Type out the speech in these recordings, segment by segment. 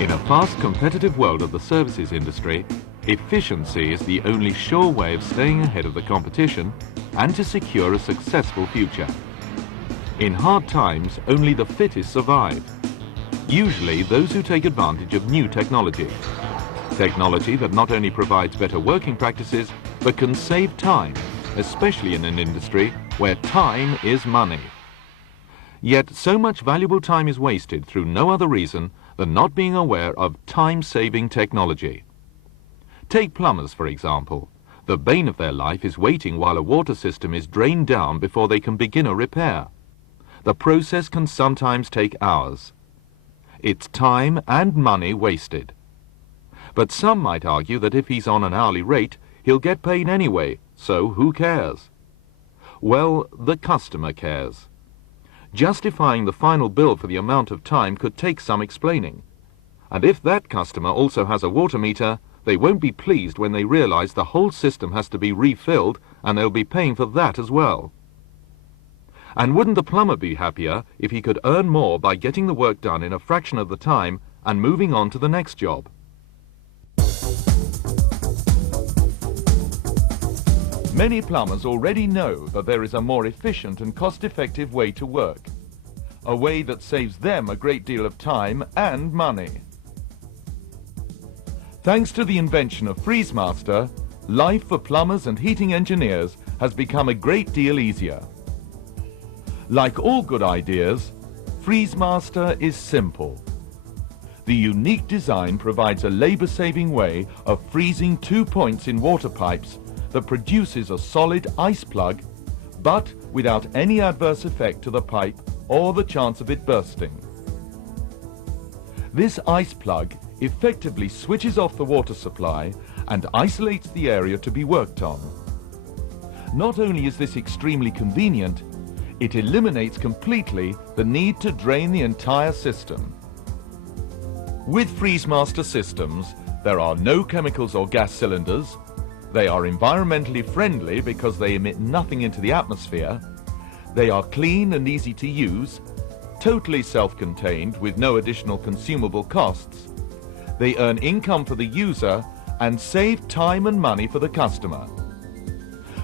In a fast, competitive world of the services industry, efficiency is the only sure way of staying ahead of the competition and to secure a successful future. In hard times, only the fittest survive. Usually those who take advantage of new technology. Technology that not only provides better working practices, but can save time, especially in an industry where time is money. Yet so much valuable time is wasted through no other reason than not being aware of time-saving technology. Take plumbers, for example. The bane of their life is waiting while a water system is drained down before they can begin a repair. The process can sometimes take hours. It's time and money wasted. But some might argue that if he's on an hourly rate, he'll get paid anyway, so who cares? Well, the customer cares. Justifying the final bill for the amount of time could take some explaining. And if that customer also has a water meter, they won't be pleased when they realize the whole system has to be refilled and they'll be paying for that as well. And wouldn't the plumber be happier if he could earn more by getting the work done in a fraction of the time and moving on to the next job? Many plumbers already know that there is a more efficient and cost-effective way to work. A way that saves them a great deal of time and money. Thanks to the invention of Freezemaster, life for plumbers and heating engineers has become a great deal easier. Like all good ideas, Freezemaster is simple. The unique design provides a labor-saving way of freezing 2 points in water pipes that produces a solid ice plug, but without any adverse effect to the pipe or the chance of it bursting. This ice plug effectively switches off the water supply and isolates the area to be worked on. Not only is this extremely convenient, it eliminates completely the need to drain the entire system. With Freezemaster systems, there are no chemicals or gas cylinders. They are environmentally friendly because they emit nothing into the atmosphere. They are clean and easy to use, totally self-contained with no additional consumable costs. They earn income for the user and save time and money for the customer.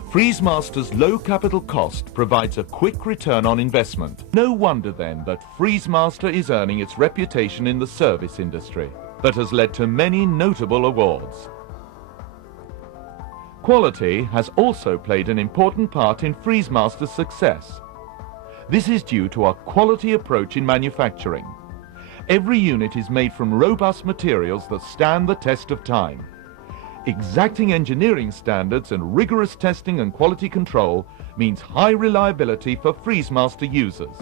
Freezemaster's low capital cost provides a quick return on investment. No wonder then that Freezemaster is earning its reputation in the service industry that has led to many notable awards. Quality has also played an important part in Freezemaster's success. This is due to our quality approach in manufacturing. Every unit is made from robust materials that stand the test of time. Exacting engineering standards and rigorous testing and quality control means high reliability for Freezemaster users.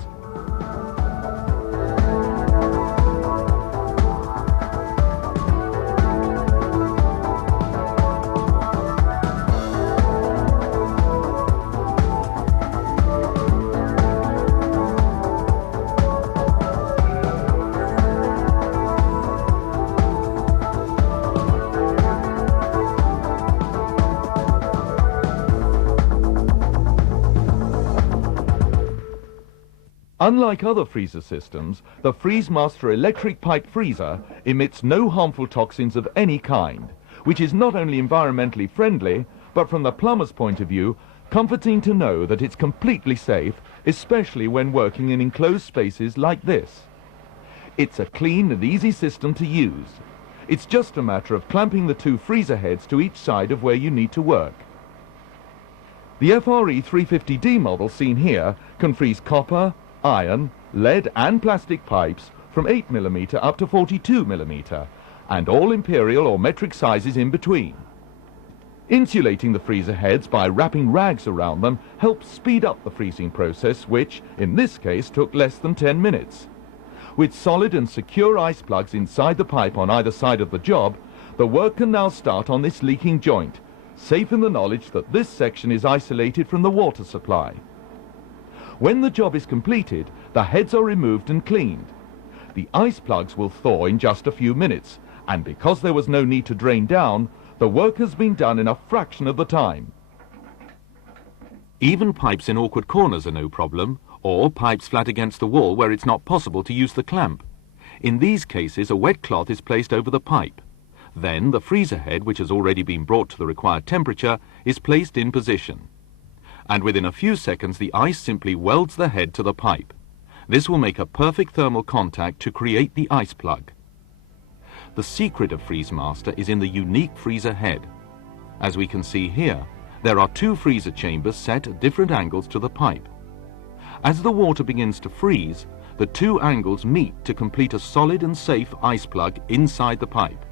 Unlike other freezer systems, the Freezemaster electric pipe freezer emits no harmful toxins of any kind, which is not only environmentally friendly, but from the plumber's point of view, comforting to know that it's completely safe, especially when working in enclosed spaces like this. It's a clean and easy system to use. It's just a matter of clamping the 2 freezer heads to each side of where you need to work. The FRE 350D model seen here can freeze copper, iron, lead and plastic pipes from 8mm up to 42mm, and all imperial or metric sizes in between. Insulating the freezer heads by wrapping rags around them helps speed up the freezing process, which, in this case, took less than 10 minutes. With solid and secure ice plugs inside the pipe on either side of the job, the work can now start on this leaking joint, safe in the knowledge that this section is isolated from the water supply. When the job is completed, the heads are removed and cleaned. The ice plugs will thaw in just a few minutes, and because there was no need to drain down, the work has been done in a fraction of the time. Even pipes in awkward corners are no problem, or pipes flat against the wall where it's not possible to use the clamp. In these cases, a wet cloth is placed over the pipe. Then the freezer head, which has already been brought to the required temperature, is placed in position. And within a few seconds, the ice simply welds the head to the pipe. This will make a perfect thermal contact to create the ice plug. The secret of Freezemaster is in the unique freezer head. As we can see here, there are two freezer chambers set at different angles to the pipe. As the water begins to freeze, the two angles meet to complete a solid and safe ice plug inside the pipe.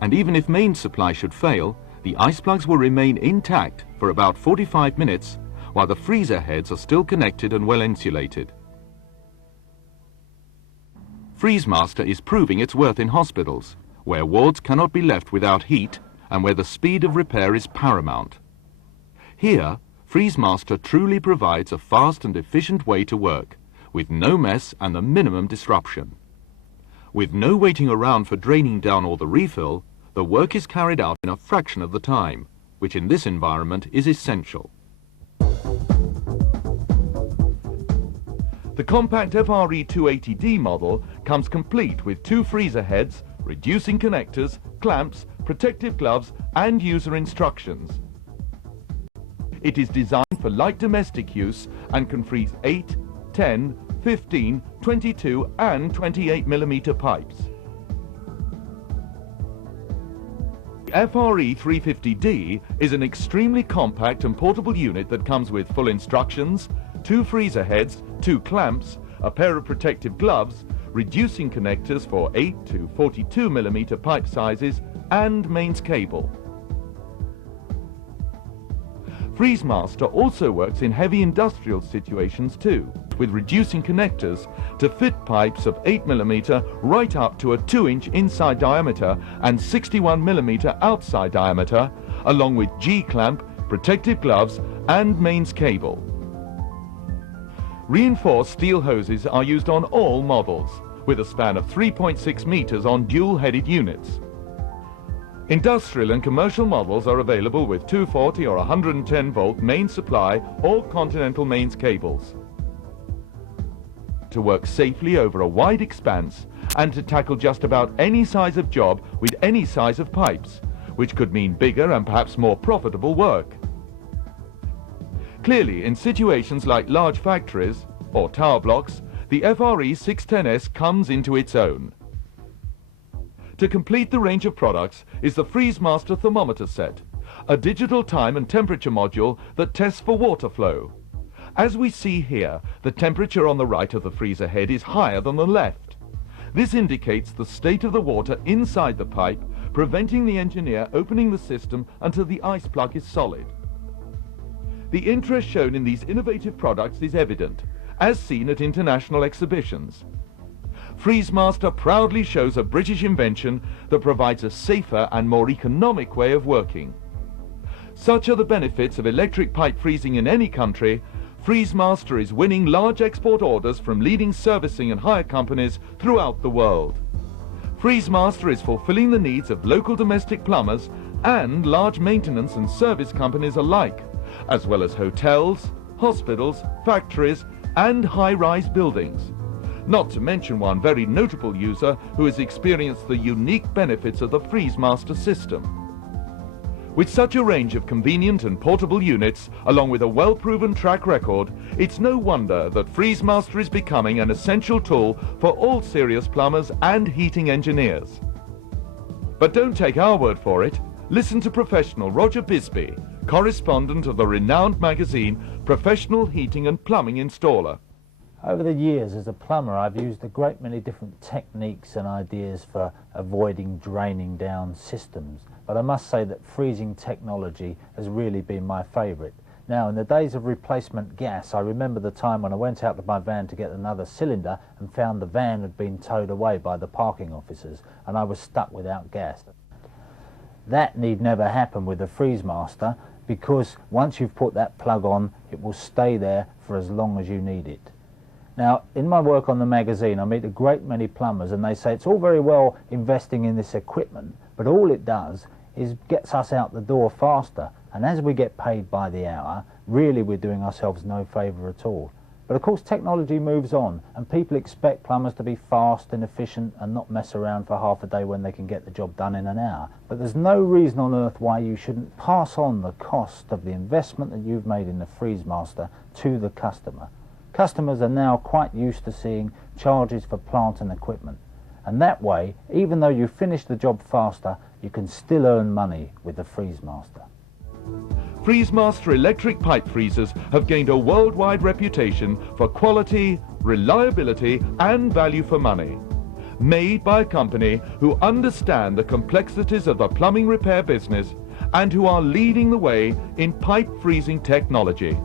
And even if main supply should fail, the ice plugs will remain intact for about 45 minutes while the freezer heads are still connected and well insulated. Freezemaster is proving its worth in hospitals, where wards cannot be left without heat and where the speed of repair is paramount. Here, Freezemaster truly provides a fast and efficient way to work, with no mess and the minimum disruption. With no waiting around for draining down or the refill, the work is carried out in a fraction of the time, which in this environment is essential. The compact FRE 280D model comes complete with two freezer heads, reducing connectors, clamps, protective gloves and user instructions. It is designed for light domestic use and can freeze 8, 10, 15, 22 and 28 mm pipes. The FRE 350D is an extremely compact and portable unit that comes with full instructions, two freezer heads, two clamps, a pair of protective gloves, reducing connectors for 8 to 42 mm pipe sizes and mains cable. Freezemaster also works in heavy industrial situations too, with reducing connectors to fit pipes of 8 mm right up to a 2-inch inside diameter and 61 mm outside diameter, along with G-clamp, protective gloves and mains cable. Reinforced steel hoses are used on all models, with a span of 3.6 meters on dual-headed units. Industrial and commercial models are available with 240 or 110 volt main supply or continental mains cables. To work safely over a wide expanse and to tackle just about any size of job with any size of pipes, which could mean bigger and perhaps more profitable work. Clearly, in situations like large factories or tower blocks, the FRE 610S comes into its own. To complete the range of products is the Freezemaster thermometer set, a digital time and temperature module that tests for water flow. As we see here, the temperature on the right of the freezer head is higher than the left. This indicates the state of the water inside the pipe, preventing the engineer opening the system until the ice plug is solid. The interest shown in these innovative products is evident, as seen at international exhibitions. Freezemaster proudly shows a British invention that provides a safer and more economic way of working. Such are the benefits of electric pipe freezing in any country. Freezemaster is winning large export orders from leading servicing and hire companies throughout the world. Freezemaster is fulfilling the needs of local domestic plumbers and large maintenance and service companies alike, as well as hotels, hospitals, factories and high-rise buildings. Not to mention one very notable user who has experienced the unique benefits of the Freezemaster system. With such a range of convenient and portable units, along with a well-proven track record, it's no wonder that Freezemaster is becoming an essential tool for all serious plumbers and heating engineers. But don't take our word for it. Listen to professional Roger Bisbee, correspondent of the renowned magazine Professional Heating and Plumbing Installer. Over the years as a plumber, I've used a great many different techniques and ideas for avoiding draining down systems, but I must say that freezing technology has really been my favourite. Now, in the days of replacement gas, I remember the time when I went out to my van to get another cylinder and found the van had been towed away by the parking officers and I was stuck without gas. That need never happen with the Freezemaster, because once you've put that plug on, it will stay there for as long as you need it. Now, in my work on the magazine, I meet a great many plumbers and they say it's all very well investing in this equipment, but all it does is gets us out the door faster, and as we get paid by the hour, really we're doing ourselves no favour at all. But of course technology moves on and people expect plumbers to be fast and efficient and not mess around for half a day when they can get the job done in an hour. But there's no reason on earth why you shouldn't pass on the cost of the investment that you've made in the Freezemaster to the customer. Customers are now quite used to seeing charges for plant and equipment. And that way, even though you finish the job faster, you can still earn money with the Freezemaster. Freezemaster electric pipe freezers have gained a worldwide reputation for quality, reliability and value for money. Made by a company who understand the complexities of the plumbing repair business and who are leading the way in pipe freezing technology.